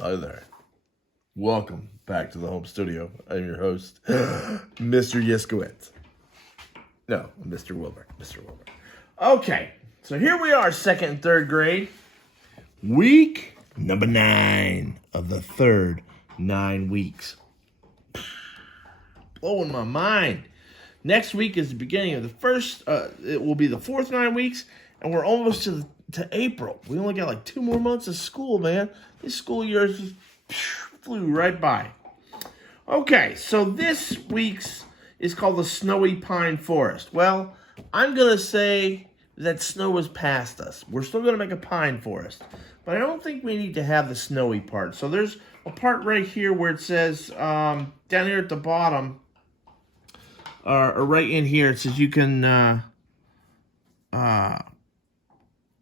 Hi there. Welcome back to the home studio. I'm your host, Mr. Yiskowitz. No, Mr. Wilbur. Mr. Wilbur. Okay, so here we are, second and third grade. Week number 9 of the third 9 weeks. Blowing my mind. Next week is the beginning of the first, it will be the fourth 9 weeks, and we're almost to April. We only got like 2 more months of school, man. This school year just flew right by. Okay, so this week's is called the Snowy Pine Forest. Well, I'm going to say that snow is past us. We're still going to make a pine forest, but I don't think we need to have the snowy part. So there's a part right here where it says, down here at the bottom, or right in here, it says you can, right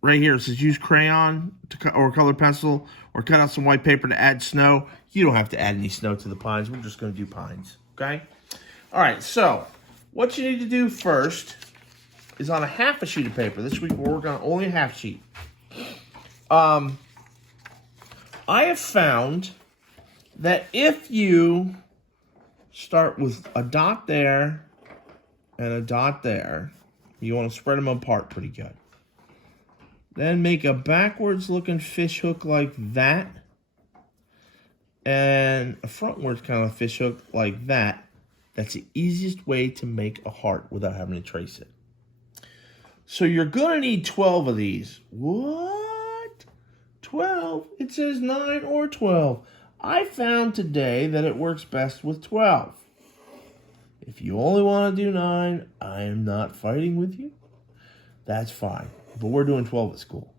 here, it says use crayon or colored pencil or cut out some white paper to add snow. You don't have to add any snow to the pines. We're just going to do pines, okay? All right, so what you need to do first is on a half a sheet of paper. This week we're working on only a half sheet. I have found that if you start with a dot there and a dot there, you want to spread them apart pretty good. Then make a backwards looking fish hook like that. And a frontwards kind of fish hook like that. That's the easiest way to make a heart without having to trace it. So you're going to need 12 of these. What? 12? It says 9 or 12. I found today that it works best with 12. If you only want to do 9, I am not fighting with you. That's fine. But we're doing 12 at school.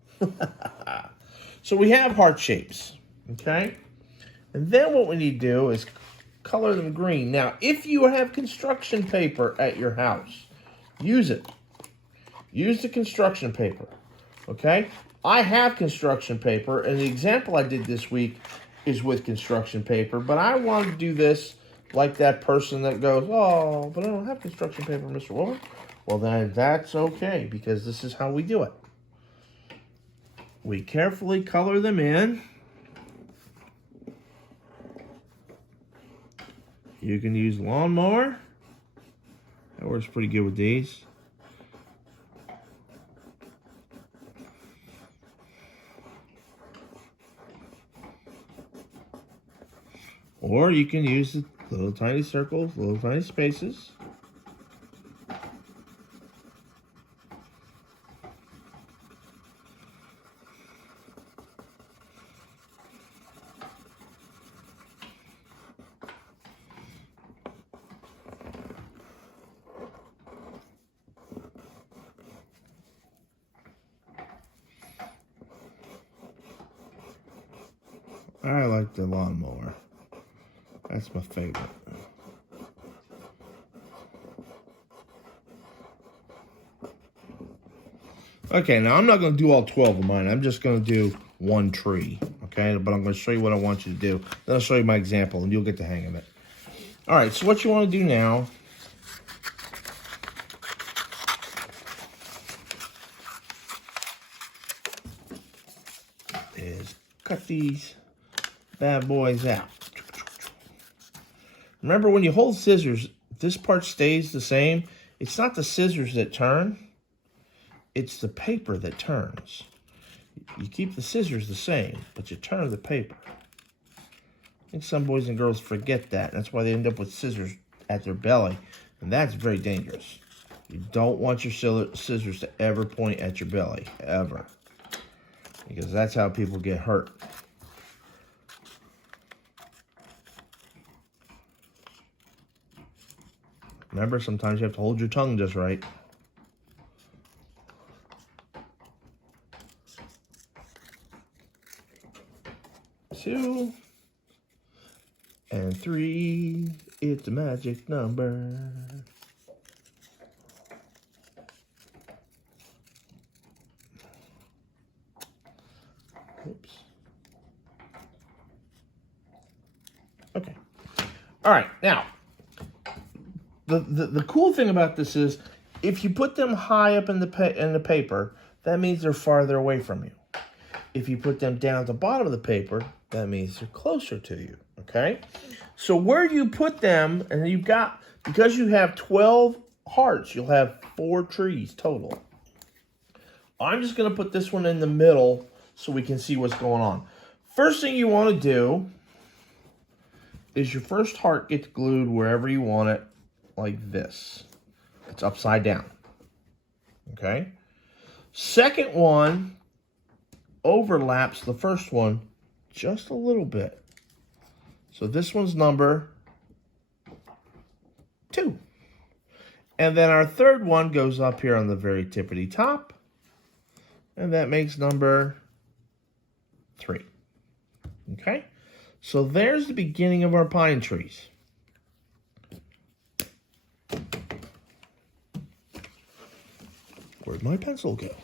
So we have heart shapes. Okay? And then what we need to do is color them green. Now, if you have construction paper at your house, use it. Use the construction paper. Okay? I have construction paper, and the example I did this week is with construction paper, but I want to do this like that person that goes, oh, but I don't have construction paper, Mr. Wilbur. Well, then that's okay, because this is how we do it. We carefully color them in. You can use lawnmower. That works pretty good with these. Or you can use the little tiny circles, little tiny spaces. I like the lawnmower. That's my favorite. Okay, now I'm not going to do all 12 of mine. I'm just going to do one tree, okay? But I'm going to show you what I want you to do. Then I'll show you my example, and you'll get the hang of it. All right, so what you want to do now is cut these bad boys out. Remember, when you hold scissors, this part stays the same. It's not the scissors that turn. It's the paper that turns. You keep the scissors the same, but you turn the paper. I think some boys and girls forget that. That's why they end up with scissors at their belly. And that's very dangerous. You don't want your scissors to ever point at your belly, ever. Because that's how people get hurt. Remember, sometimes you have to hold your tongue just right. Two and 3, it's a magic number. Oops. Okay. All right, now, the cool thing about this is if you put them high up in the paper, that means they're farther away from you. If you put them down at the bottom of the paper, that means they're closer to you, okay? So where you put them, and you've got, because you have 12 hearts, you'll have 4 trees total. I'm just going to put this one in the middle so we can see what's going on. First thing you want to do is your first heart gets glued wherever you want it, like this. It's upside down, okay? Second one overlaps the first one just a little bit. So this one's number 2. And then our third one goes up here on the very tippity top. And that makes number 3. Okay? So there's the beginning of our pine trees. Where'd my pencil go?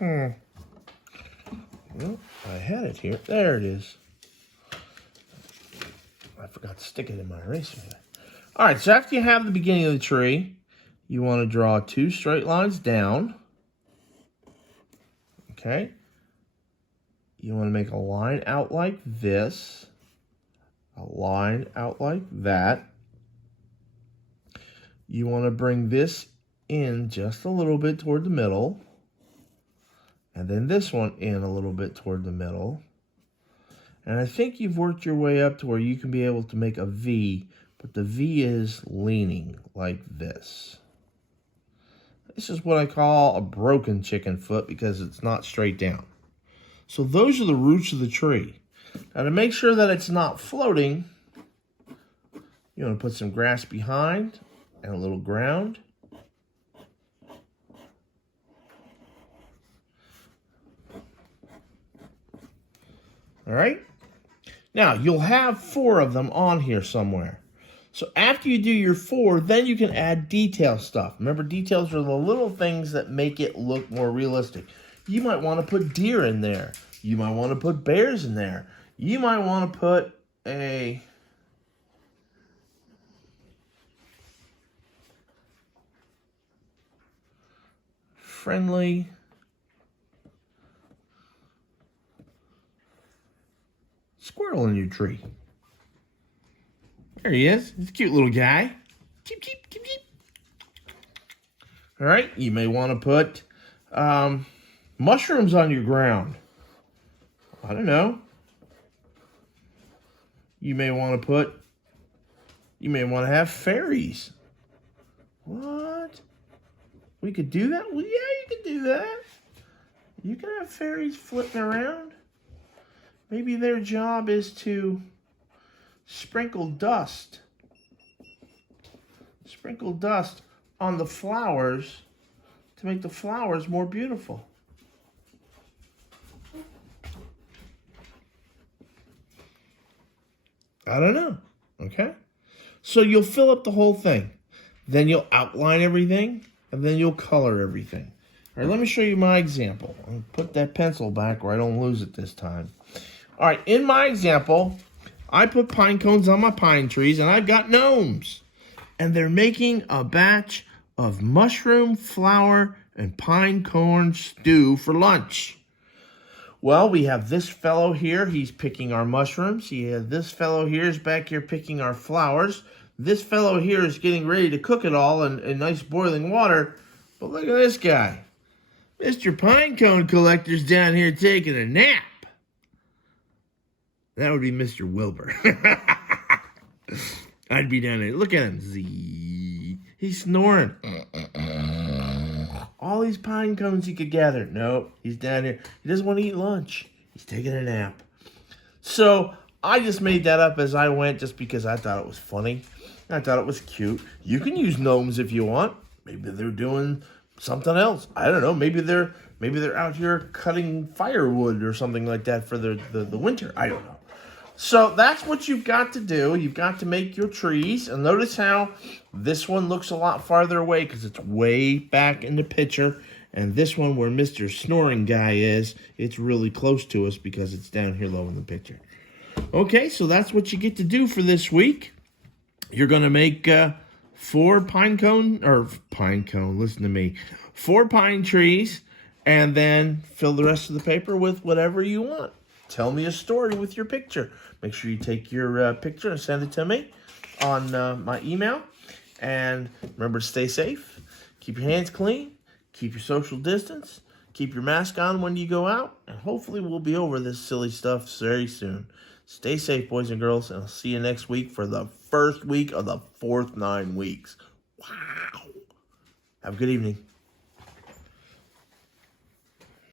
Well, I had it here. There it is. I forgot to stick it in my eraser. All right, so after you have the beginning of the tree, you want to draw 2 straight lines down. Okay. You want to make a line out like this. A line out like that. You want to bring this in just a little bit toward the middle. And then this one in a little bit toward the middle. And I think you've worked your way up to where you can be able to make a V, but the V is leaning like this. This is what I call a broken chicken foot because it's not straight down. So those are the roots of the tree. Now to make sure that it's not floating, you want to put some grass behind and a little ground. All right. Now, you'll have 4 of them on here somewhere. So after you do your 4, then you can add detail stuff. Remember, details are the little things that make it look more realistic. You might want to put deer in there. You might want to put bears in there. You might want to put a friendly squirrel in your tree. There he is. He's a cute little guy. Cheep, cheep, cheep, cheep. All right. You may want to put mushrooms on your ground. I don't know. You may want to have fairies. What? We could do that? Well, yeah, you could do that. You can have fairies flitting around. Maybe their job is to sprinkle dust on the flowers to make the flowers more beautiful. I don't know, okay? So you'll fill up the whole thing. Then you'll outline everything, and then you'll color everything. All right, let me show you my example. I'll put that pencil back where I don't lose it this time. All right, in my example, I put pine cones on my pine trees, and I've got gnomes. And they're making a batch of mushroom, flour, and pine cone stew for lunch. Well, we have this fellow here. He's picking our mushrooms. This fellow here is back here picking our flowers. This fellow here is getting ready to cook it all in nice boiling water. But look at this guy. Mr. Pinecone Collector's down here taking a nap. That would be Mr. Wilbur. I'd be down there. Look at him. Z. He's snoring. All these pine cones he could gather. Nope. He's down here. He doesn't want to eat lunch. He's taking a nap. So I just made that up as I went just because I thought it was funny. I thought it was cute. You can use gnomes if you want. Maybe they're doing something else. I don't know. Maybe they're out here cutting firewood or something like that for the winter. I don't know. So that's what you've got to do. You've got to make your trees. And notice how this one looks a lot farther away because it's way back in the picture. And this one where Mr. Snoring Guy is, it's really close to us because it's down here low in the picture. Okay, so that's what you get to do for this week. You're going to make 4 4 pine trees. And then fill the rest of the paper with whatever you want. Tell me a story with your picture. Make sure you take your picture and send it to me on my email. And remember to stay safe. Keep your hands clean. Keep your social distance. Keep your mask on when you go out. And hopefully we'll be over this silly stuff very soon. Stay safe, boys and girls. And I'll see you next week for the first week of the fourth 9 weeks. Wow. Have a good evening.